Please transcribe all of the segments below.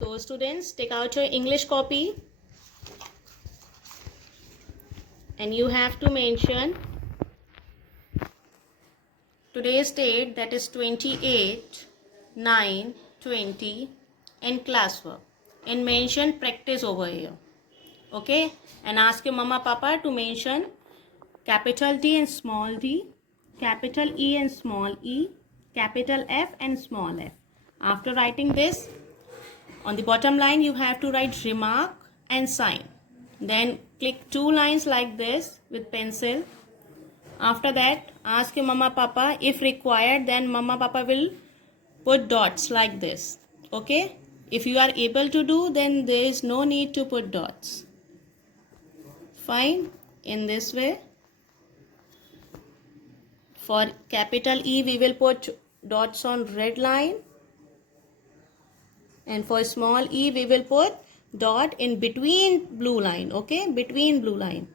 So students, take out your English copy and you have to mention today's date, that is 28/9/20, and classwork, and mention practice over here. Okay, and ask your mama papa to mention capital T and small d, capital E and small e, capital F and small f. After writing this, on the bottom line you have to write remark and sign. Then click two lines like this with pencil. After that, ask your mama papa, if required, then mama papa will put dots like this. Okay, if you are able to do, then there is no need to put dots. Fine. In this way, for capital E we will put dots on red line, and for small e we will put dot in between blue line. Okay, between blue line.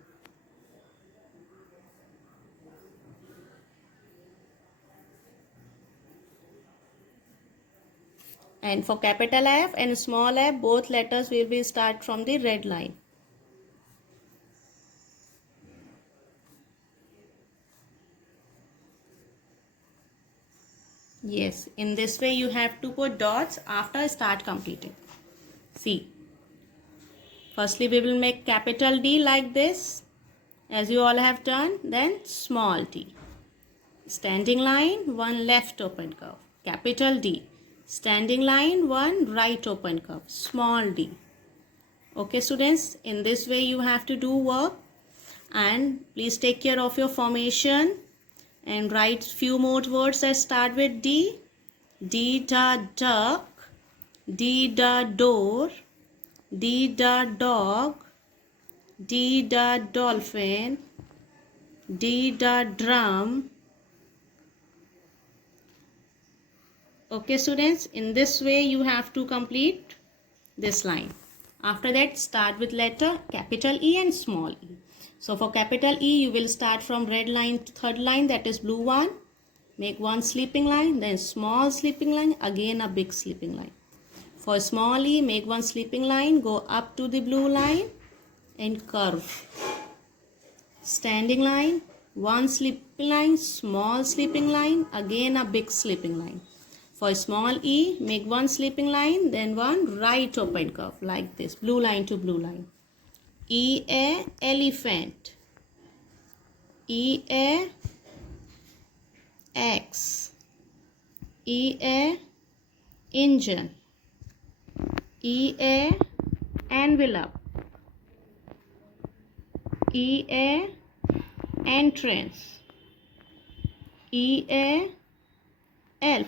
And for capital F and small f, both letters will be start from the red line. Yes, in this way you have to put dots after start completing. See, firstly we will make capital D like this, as you all have done. Then small d, standing line, one left open curve, capital D, standing line, one right open curve, small d. Okay students, in this way you have to do work, and please take care of your formation and write few more words that start with D. D da duck, D da door, D da dog, D da dolphin, D da drum. Okay students, in this way you have to complete this line. After that, start with letter capital E and small e. So for capital E, you will start from red line to third line, that is blue one. Make one sleeping line, then small sleeping line, again a big sleeping line. For small e, make one sleeping line, go up to the blue line and curve. Standing line, one sleeping line, small sleeping line, again a big sleeping line. For small e, make one sleeping line, then one right open curve like this, blue line to blue line. E a elephant, E a X, E a engine, E a envelope, E a entrance, E a elf.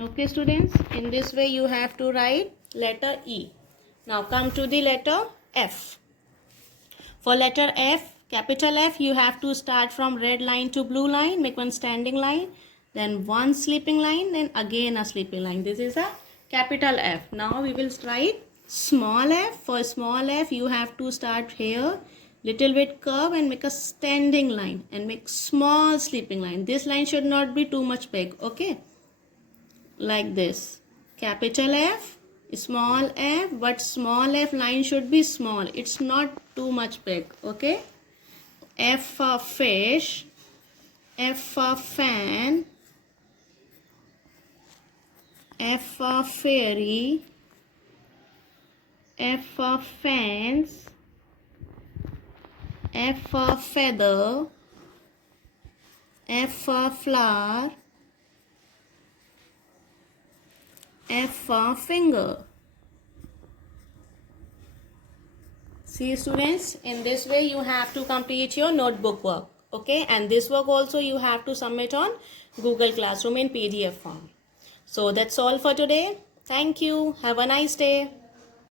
Okay students, in this way you have to write letter E. Now come to the letter F. For letter F, capital F, you have to start from red line to blue line, make one standing line, then one sleeping line, then again a sleeping line. This is a capital F. Now we will write small f. For small f, you have to start here, little bit curve and make a standing line and make small sleeping line. This line should not be too much big, okay? Like this, capital F, small f, but small f line should be small, it's not too much big, okay? F for fish, F for fan, F for fairy, F for fence, F for feather, F for flower, F for finger. See students, in this way you have to complete your notebook work. Okay, and this work also you have to submit on Google Classroom in PDF form. So that's all for today. Thank you. Have a nice day.